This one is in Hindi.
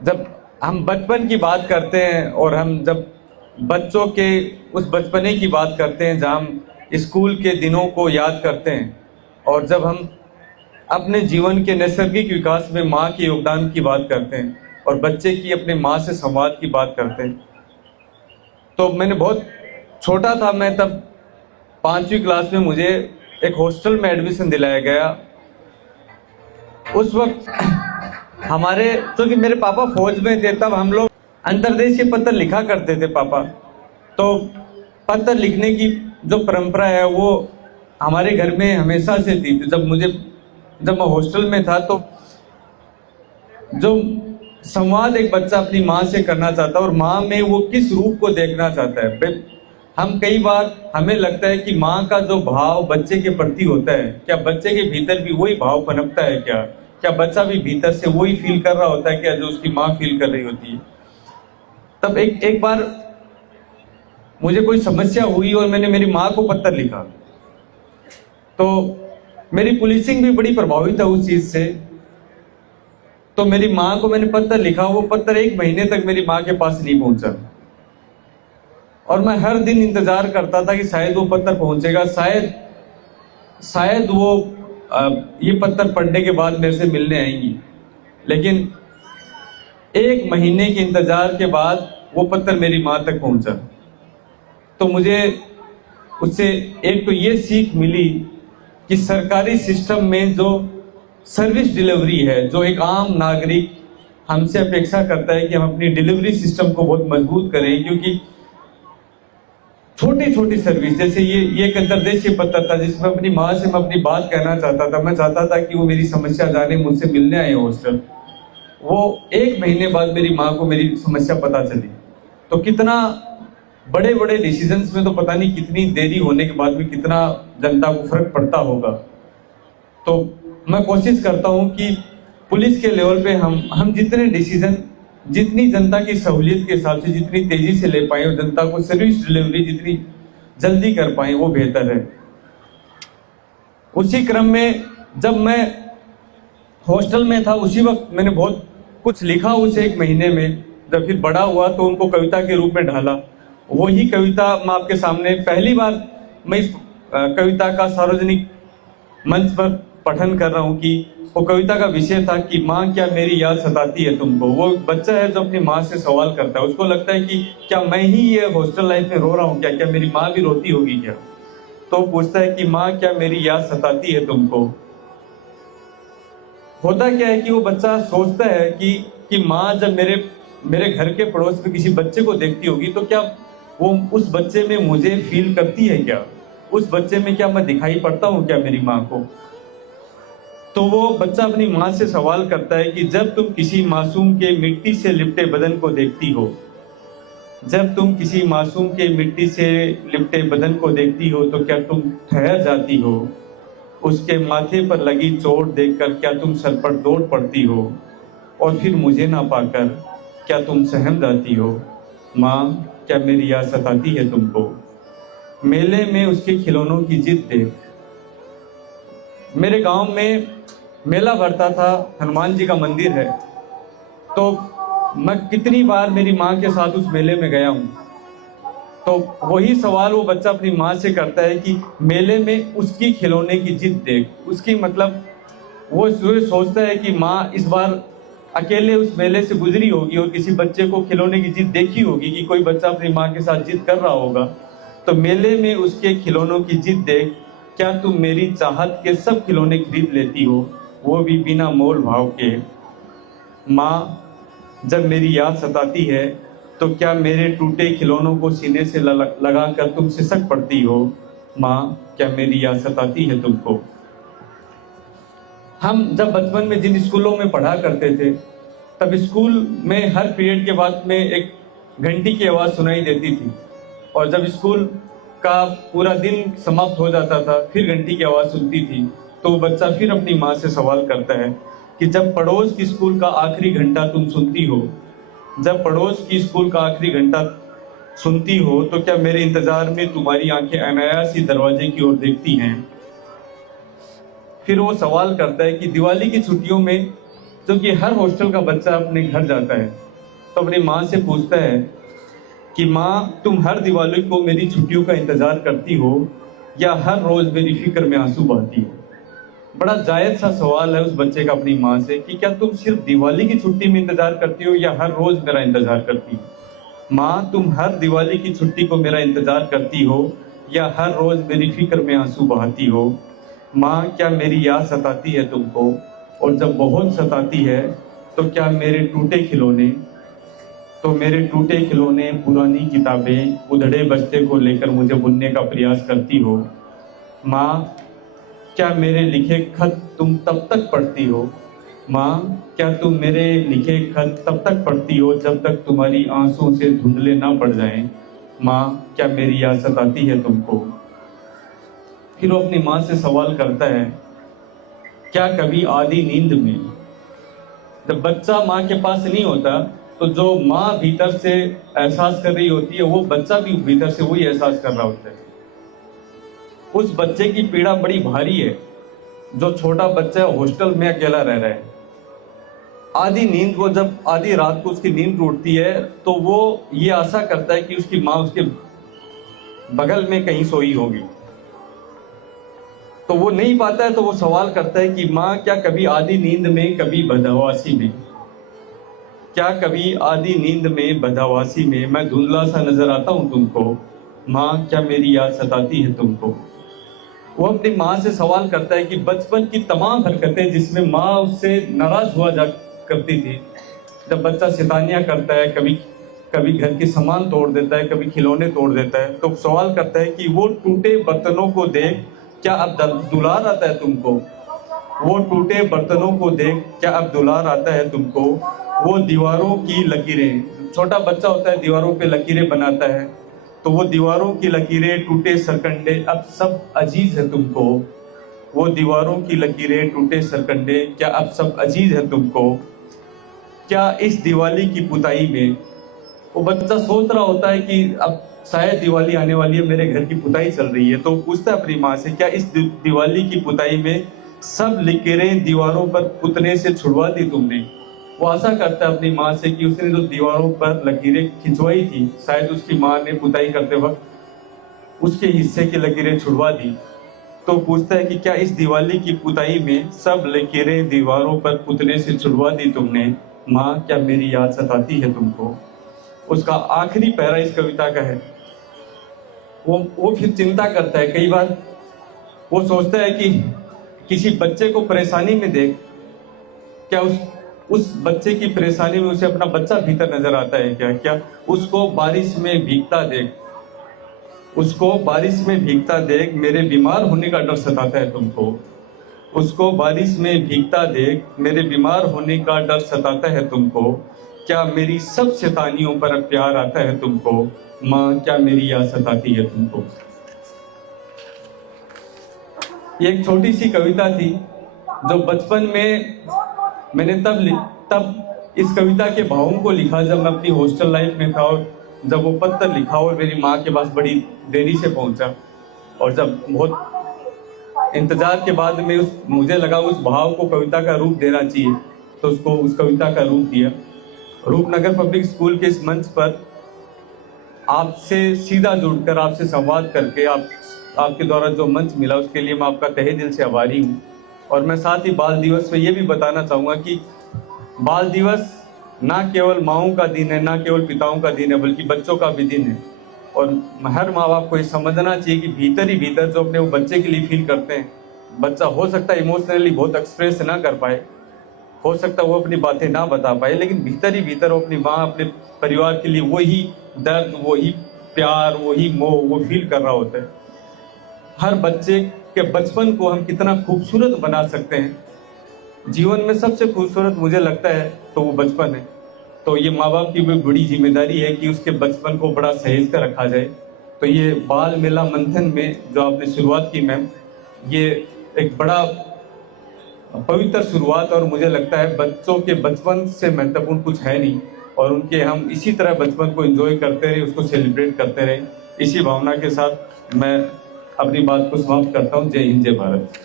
जब हम बचपन की बात करते हैं और हम जब बच्चों के उस बचपने की बात करते हैं जहाँ हम स्कूल के दिनों को याद करते हैं, और जब हम अपने जीवन के नैसर्गिक विकास में माँ के योगदान की बात करते हैं और बच्चे की अपने माँ से संवाद की बात करते हैं, तो मैंने बहुत छोटा था मैं तब 5वीं क्लास में मुझे एक हॉस्टल में एडमिशन दिलाया गया। उस वक्त हमारे क्योंकि मेरे पापा फौज में थे, तब हम लोग अंतर्देशीय पत्र लिखा करते थे पापा। तो पत्र लिखने की जो परंपरा है वो हमारे घर में हमेशा से थी। तो जब मैं हॉस्टल में था तो जो संवाद एक बच्चा अपनी माँ से करना चाहता है और माँ में वो किस रूप को देखना चाहता है, हम कई बार हमें लगता है कि माँ का जो भाव बच्चे के प्रति होता है, क्या बच्चे के भीतर भी वही भाव पनपता है, क्या बच्चा भी भीतर से वही फील कर रहा होता है क्या जो उसकी माँ फील कर रही होती है। तब एक बार मुझे कोई समस्या हुई और मैंने मेरी माँ को पत्र लिखा, तो मेरी पुलिसिंग भी बड़ी प्रभावित है उस चीज से। तो मेरी माँ को मैंने पत्र लिखा, वो पत्र 1 महीने तक मेरी माँ के पास नहीं पहुंचा और मैं हर दिन इंतजार करता था कि शायद वो पत्र पहुंचेगा, शायद वो ये पत्र पढ़ने के बाद मेरे से मिलने आएंगी। लेकिन 1 महीने के इंतजार के बाद वो पत्र मेरी माँ तक पहुंचा। तो मुझे उससे एक तो ये सीख मिली कि सरकारी सिस्टम में जो सर्विस डिलीवरी है, जो एक आम नागरिक हमसे अपेक्षा करता है कि हम अपनी डिलीवरी सिस्टम को बहुत मजबूत करें, क्योंकि छोटी छोटी सर्विस जैसे ये एक अंतर्देशीय पत्र था जिसमें अपनी माँ से मैं अपनी बात कहना चाहता था। मैं चाहता था कि वो मेरी समस्या जाने, मुझसे मिलने आए हॉस्टल। वो 1 महीने बाद मेरी माँ को मेरी समस्या पता चली। तो कितना बड़े बड़े डिसीजंस में तो पता नहीं कितनी देरी होने के बाद भी कितना जनता को फर्क पड़ता होगा। तो मैं कोशिश करता हूँ कि पुलिस के लेवल पे हम जितने डिसीजन, जितनी जनता की सहूलियत के हिसाब से जितनी तेजी से ले पाए और जनता को सर्विस डिलीवरी जितनी जल्दी कर पाए वो बेहतर है। उसी क्रम में जब मैं हॉस्टल में था उसी वक्त मैंने बहुत कुछ लिखा उस 1 महीने में। जब फिर बड़ा हुआ तो उनको कविता के रूप में ढाला। वही कविता मैं आपके सामने पहली बार मैं इस कविता का सार्वजनिक मंच पर पठन कर रहा हूँ कि वो कविता का विषय था कि माँ क्या मेरी याद सताती है तुमको। वो बच्चा है जो अपनी माँ से सवाल करता है, उसको लगता है कि क्या मैं ही ये हॉस्टल लाइफ में रो रहा हूँ, क्या मेरी माँ भी रोती होगी क्या। तो पूछता है कि माँ क्या मेरी याद सताती है तुमको। होता क्या है कि वो बच्चा सोचता है कि माँ जब मेरे घर के पड़ोस में किसी बच्चे को देखती होगी तो क्या वो उस बच्चे में मुझे फील करती है क्या, उस बच्चे में क्या मैं दिखाई पड़ता हूँ क्या मेरी माँ को। तो वो बच्चा अपनी माँ से सवाल करता है कि जब तुम किसी मासूम के मिट्टी से लिपटे बदन को देखती हो, जब तुम किसी मासूम के मिट्टी से लिपटे बदन को देखती हो तो क्या तुम ठहर जाती हो, उसके माथे पर लगी चोट देखकर क्या तुम सर पर दौड़ पड़ती हो, और फिर मुझे ना पाकर क्या तुम सहम जाती हो। माँ क्या मेरी याद सताती है तुमको। मेले में उसके खिलौनों की जिद देख। मेरे गांव में मेला भरता था, हनुमान जी का मंदिर है, तो मैं कितनी बार मेरी माँ के साथ उस मेले में गया हूँ। तो वही सवाल वो बच्चा अपनी माँ से करता है कि मेले में उसकी खिलौने की जिद देख। उसकी मतलब वो सोचता है कि माँ इस बार अकेले उस मेले से गुजरी होगी और किसी बच्चे को खिलौने की जिद देखी होगी कि कोई बच्चा अपनी माँ के साथ जिद कर रहा होगा। तो मेले में उसके खिलौनों की जिद देख, क्या तुम मेरी चाहत के सब खिलौने खरीद लेती हो, वो भी बिना मोल भाव के। माँ जब मेरी याद सताती है तो क्या मेरे टूटे खिलौनों को सीने से लगा कर तुम सिसक पड़ती हो। माँ क्या मेरी याद सताती है तुमको। हम जब बचपन में जिन स्कूलों में पढ़ा करते थे तब स्कूल में हर पीरियड के बाद में एक घंटी की आवाज़ सुनाई देती थी, और जब स्कूल का पूरा दिन समाप्त हो जाता था फिर घंटी की आवाज़ सुनती थी। तो बच्चा फिर अपनी माँ से सवाल करता है कि जब पड़ोस की स्कूल का आखिरी घंटा तुम सुनती हो, जब पड़ोस की स्कूल का आखिरी घंटा सुनती हो तो क्या मेरे इंतजार में तुम्हारी आंखें अनायास ही दरवाजे की ओर देखती हैं। फिर वो सवाल करता है कि दिवाली की छुट्टियों में क्योंकि हर हॉस्टल का बच्चा अपने घर जाता है तो अपनी माँ से पूछता है कि माँ, तुम हर दिवाली को मेरी छुट्टियों का इंतजार करती हो या हर रोज मेरी फिक्र में आंसू बहाती हो। बड़ा जायज सा सवाल है उस बच्चे का अपनी माँ से कि क्या तुम सिर्फ दिवाली की छुट्टी में इंतजार करती हो या हर रोज मेरा इंतजार करती हो। माँ, तुम हर दिवाली की छुट्टी को मेरा इंतजार करती हो या हर रोज मेरी फिक्र में आंसू बहाती हो। माँ, क्या मेरी याद सताती है तुमको, और जब बहुत सताती है तो क्या मेरे टूटे खिलौने पुरानी किताबें उधड़े बस्ते को लेकर मुझे बुनने का प्रयास करती हो। माँ, क्या मेरे लिखे खत तुम तब तक पढ़ती हो। माँ, क्या तुम मेरे लिखे खत तब तक पढ़ती हो जब तक तुम्हारी आंसुओं से धुंधले ना पड़ जाएं। माँ, क्या मेरी याद सताती है तुमको। फिर वो अपनी माँ से सवाल करता है, क्या कभी आधी नींद में, जब बच्चा माँ के पास नहीं होता तो जो माँ भीतर से एहसास कर रही होती है वो बच्चा भी भीतर से वही एहसास कर रहा होता है। उस बच्चे की पीड़ा बड़ी भारी है जो छोटा बच्चा हॉस्टल में अकेला रह रहा है। आधी नींद को, जब आधी रात को उसकी नींद टूटती है तो वो ये आशा करता है कि उसकी माँ उसके बगल में कहीं सोई होगी, तो वो नहीं पाता है तो वो सवाल करता है कि माँ, क्या कभी आधी नींद में, कभी बदहवासी में, क्या कभी आधी नींद में बदहवासी में मैं धुंधला सा नजर आता हूँ तुमको। माँ, क्या मेरी याद सताती है तुमको। वो अपनी माँ से सवाल करता है कि बचपन की तमाम हरकतें जिसमें माँ उससे नाराज हुआ जा करती थी, जब बच्चा शैतानियां करता है, कभी घर के सामान तोड़ देता है, कभी खिलौने तोड़ देता है, तो सवाल करता है कि वो टूटे बर्तनों को देख क्या अब दुलार आता है तुमको। वो टूटे बर्तनों को देख क्या अब दुलार आता है तुमको। वो दीवारों की लकीरें, छोटा बच्चा होता है दीवारों पे लकीरें बनाता है, तो वो दीवारों की लकीरें, टूटे सरकंडे अब सब अजीज है तुमको। वो दीवारों की लकीरें, टूटे सरकंडे क्या अब सब अजीज है तुमको। क्या इस दिवाली की पुताई में, वो बच्चा सोच रहा होता है कि अब शायद दिवाली आने वाली है, मेरे घर की पुताई चल रही है, तो पूछता है अपनी माँ से, क्या इस दिवाली की पुताई में सब लकीरें दीवारों पर पुतने से छुड़वा दी तुमने। वो आशा करता है अपनी माँ से कि उसने जो दीवारों पर लकीरें खिंचवाई थी शायद उसकी माँ ने पुताई करते वक्त उसके हिस्से की लकीरें छुड़वा दी। तो पूछता है कि क्या इस दिवाली की पुताई में सब लकीरें दीवारों पर पुतने से छुड़वा दी तुमने। माँ, क्या मेरी याद सताती है तुमको। उसका आखिरी पैरा इस कविता का है। वो फिर चिंता करता है, कई बार वो सोचता है कि किसी बच्चे को परेशानी में देख, क्या उस बच्चे की परेशानी में उसे अपना बच्चा भीतर नजर आता है क्या उसको बारिश में भीगता देख मेरे बीमार होने का डर सताता है तुमको। उसको बारिश में भीगता देख मेरे बीमार होने का डर सताता है तुमको। क्या मेरी सब शैतानियों पर अब प्यार आता है तुमको। माँ, क्या मेरी याद सताती है तुमको। ये एक छोटी सी कविता थी जो बचपन में मैंने तब इस कविता के भावों को लिखा जब मैं अपनी हॉस्टल लाइफ में था, और जब वो पत्र लिखा और मेरी माँ के पास बड़ी देरी से पहुंचा, और जब बहुत इंतजार के बाद में मुझे लगा उस भाव को कविता का रूप देना चाहिए, तो उसको उस कविता का रूप दिया। रूपनगर पब्लिक स्कूल के इस मंच पर आपसे सीधा जुड़कर, आपसे संवाद करके, आपके द्वारा जो मंच मिला उसके लिए मैं आपका तहे दिल से आभारी हूँ। और मैं साथ ही बाल दिवस में ये भी बताना चाहूँगा कि बाल दिवस ना केवल माँओं का दिन है, ना केवल पिताओं का दिन है, बल्कि बच्चों का भी दिन है। और हर माँ बाप को ये समझना चाहिए कि भीतर ही भीतर जो अपने वो बच्चे के लिए फील करते हैं, बच्चा हो सकता है इमोशनली बहुत एक्सप्रेस ना कर पाए, हो सकता है वो अपनी बातें ना बता पाए, लेकिन भीतर ही भीतर वो अपनी माँ, अपने परिवार के लिए वही दर्द, वही प्यार, वही मोह वो फील कर रहा होता है। हर बच्चे के बचपन को हम कितना खूबसूरत बना सकते हैं। जीवन में सबसे खूबसूरत मुझे लगता है तो वो बचपन है। तो ये माँ बाप की भी बड़ी जिम्मेदारी है कि उसके बचपन को बड़ा सहेज कर रखा जाए। तो ये बाल मेला मंथन में जो आपने शुरुआत की मैम, ये एक बड़ा पवित्र शुरुआत, और मुझे लगता है बच्चों के बचपन से महत्वपूर्ण कुछ है नहीं, और उनके हम इसी तरह बचपन को एंजॉय करते रहे, उसको सेलिब्रेट करते रहे। इसी भावना के साथ मैं अपनी बात को समाप्त करता हूँ। जय हिंद, जय भारत।